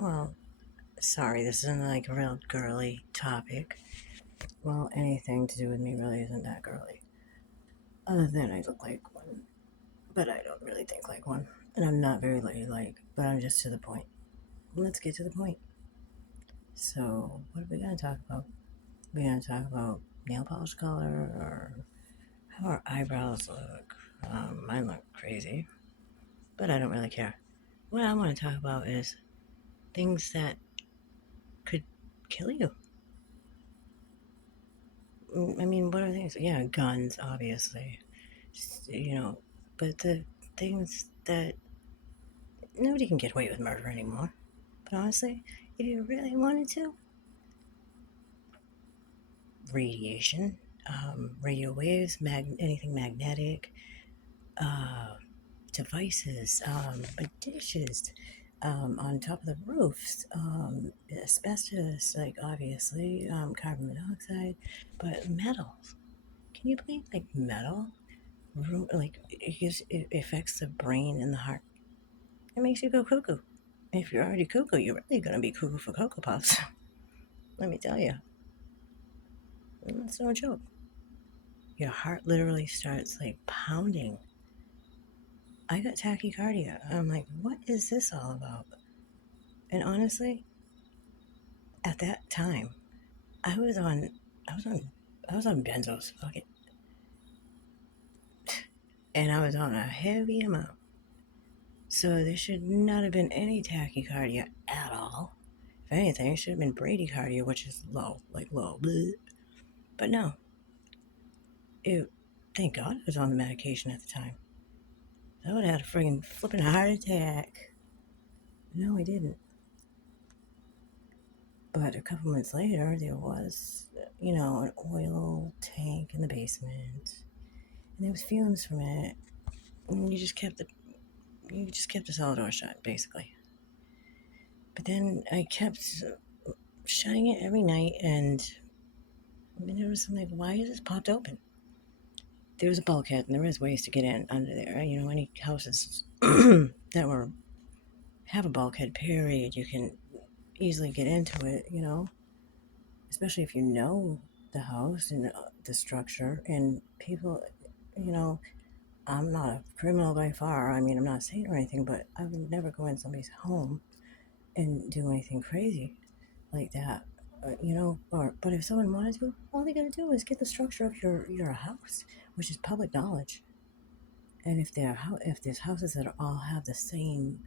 Well, sorry, this isn't like a real girly topic. Well, anything to do with me really isn't that girly. Other than I look like one, but I don't really think like one. And I'm not very ladylike, but I'm just to the point. Let's get to the point. So, what are we going to talk about? We're going to talk about nail polish color or how our eyebrows look. Mine look crazy, but I don't really care. What I want to talk about is things that could kill you. I mean, what are things? Yeah, guns, obviously. You know, but the things that nobody can get away with murder anymore. But honestly, if you really wanted to, radiation, radio waves, anything magnetic, uh, devices, dishes on top of the roofs, asbestos, like obviously, carbon monoxide, but metals. Can you believe like metal? Like it affects the brain and the heart. It makes you go cuckoo. If you're already cuckoo, you're really gonna be cuckoo for Cocoa Puffs. Let me tell you, it's no joke. Your heart literally starts like pounding. I got tachycardia. I'm like, what is this all about? And honestly, at that time, I was on, I was on, I was on benzos. Fuck it, and I was on a heavy amount. So there should not have been any tachycardia at all. If anything, it should have been bradycardia, which is low, like low. Bleh. But no, it. Thank God I was on the medication at the time. I would have had a friggin' flipping heart attack. No, I didn't. But a couple months later, there was, an oil tank in the basement, and there was fumes from it. And you just kept the cellar door shut, basically. But then I kept shutting it every night, and there was something like, why is this popped open? There was a bulkhead, and there is ways to get in under there. Any houses that have a bulkhead, period, you can easily get into it. Especially if you know the house and the structure and people. You know, I'm not a criminal by far. I mean, I'm not a saint or anything, but I would never go in somebody's home and do anything crazy like that. But if someone wanted to, all they gotta do is get the structure of your house, which is public knowledge. And if there's houses that all have the same,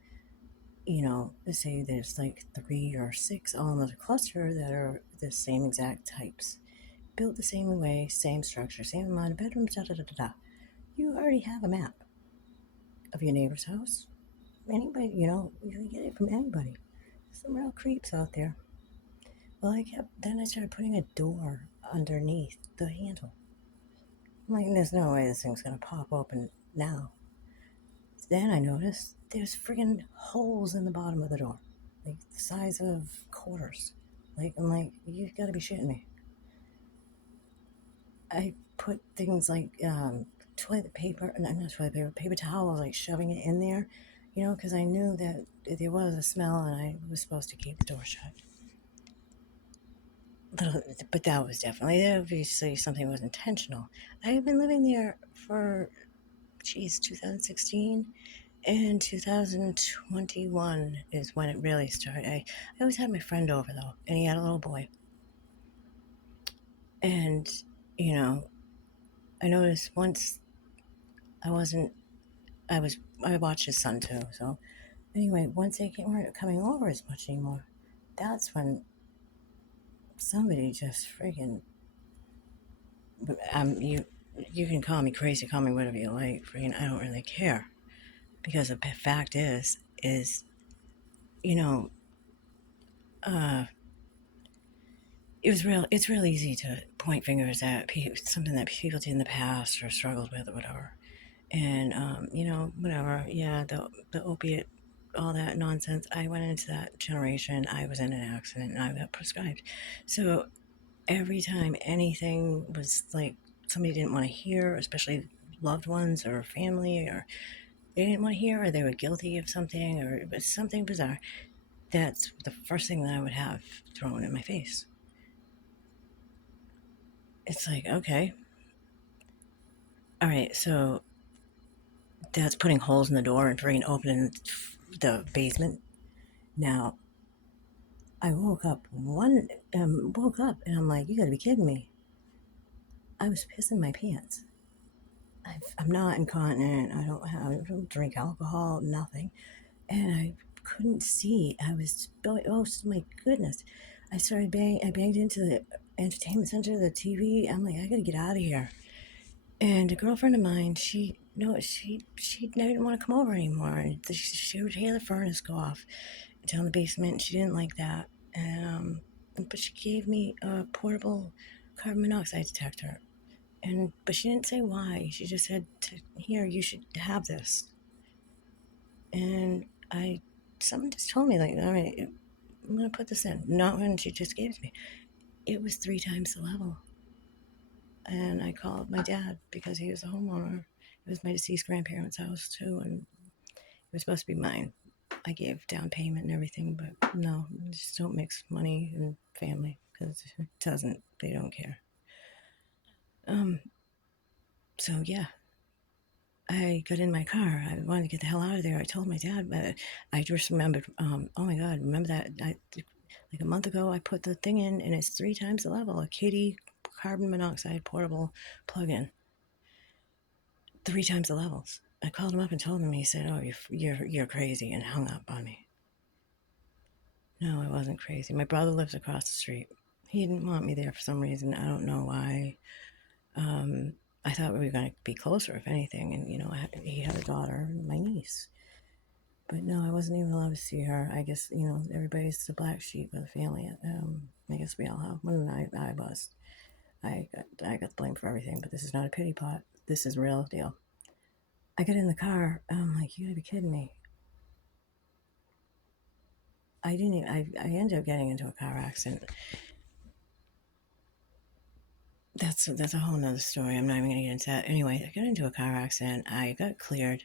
let's say there's like 3 or 6 all in a cluster that are the same exact types, built the same way, same structure, same amount of bedrooms, da da da da da. You already have a map of your neighbor's house. Anybody, you can get it from anybody. Some real creeps out there. Well, then I started putting a door underneath the handle. I'm like, there's no way this thing's gonna pop open now. Then I noticed there's friggin' holes in the bottom of the door, like the size of quarters. Like, I'm like, you've got to be shitting me. I put things like toilet paper, not toilet paper, paper towels, like shoving it in there, because I knew that there was a smell and I was supposed to keep the door shut. But that was definitely, obviously, something was intentional. I have been living there for, 2016. And 2021 is when it really started. I always had my friend over though, and he had a little boy. And, you know, I noticed once I wasn't, I watched his son too. So anyway, once they weren't coming over as much anymore, that's when somebody just freaking, you can call me crazy, call me whatever you like, freaking, I don't really care. Because the fact is, you know, uh, it's real easy to point fingers at something that people did in the past or struggled with or whatever. And whatever, yeah, the opiate, all that nonsense. I went into that generation. I was in an accident and I got prescribed. So every time anything was like somebody didn't want to hear, especially loved ones or family, or they didn't want to hear, or they were guilty of something, or it was something bizarre, that's the first thing that I would have thrown in my face. It's like, okay, all right, so that's putting holes in the door and freaking opening the basement. Now, I woke up and I'm like, you gotta be kidding me. I was pissing my pants. I'm not incontinent. I don't drink alcohol, nothing. And I couldn't see. I was, oh my goodness. I banged into the entertainment center, the TV. I'm like, I gotta get out of here. And a girlfriend of mine, she no, she didn't want to come over anymore. She would hear the furnace go off down the basement. She didn't like that, and but she gave me a portable carbon monoxide detector, and but she didn't say why. She just said, "Here, you should have this." And someone just told me like, "All right, I'm gonna put this in." Not when she just gave it to me. It was 3 times the level. And I called my dad because he was a homeowner. It was my deceased grandparents' house too, and it was supposed to be mine. I gave down payment and everything, but no, just don't mix money and family because it doesn't. They don't care. Um. So yeah, I got in my car. I wanted to get the hell out of there. I told my dad, but I just remembered. Oh my God, remember that? Like a month ago, I put the thing in, and it's 3 times the level. A Kitty carbon monoxide portable plug-in. 3 times the levels. I called him up and told him. He said, "Oh, you're crazy," and hung up on me. No, I wasn't crazy. My brother lives across the street. He didn't want me there for some reason. I don't know why. Um, I thought we were going to be closer, if anything. And he had a daughter, my niece. But no, I wasn't even allowed to see her. I guess everybody's the black sheep of the family. I guess we all have. When I was, I got the blame for everything. But this is not a pity pot. This is real deal. I get in the car. I'm like, you gotta be kidding me. I didn't. Even, I ended up getting into a car accident. That's a whole nother story. I'm not even gonna get into that. Anyway, I got into a car accident. I got cleared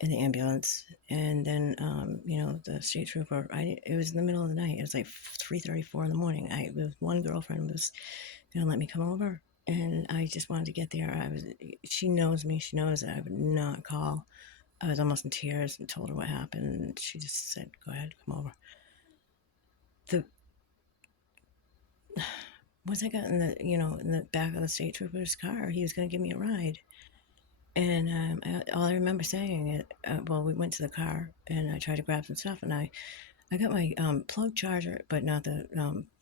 in the ambulance, and then the street trooper. It was in the middle of the night. It was like 3:34 in the morning. One girlfriend was gonna let me come over, and I just wanted to get there. She knows me. She knows that I would not call. I was almost in tears and told her what happened. And she just said, "Go ahead, come over." The Once I got in the back of the state trooper's car, he was going to give me a ride. And all I remember saying it. Well, we went to the car, and I tried to grab some stuff, and I got my plug charger, but not the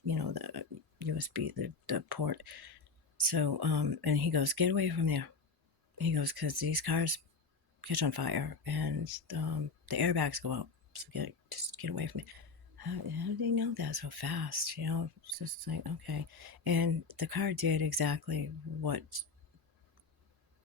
the USB, the port. So and he goes, "Get away from there." He goes, "Because these cars catch on fire, and the airbags go out. So just get away from me." How do they know that so fast? It's just like, okay. And the car did exactly what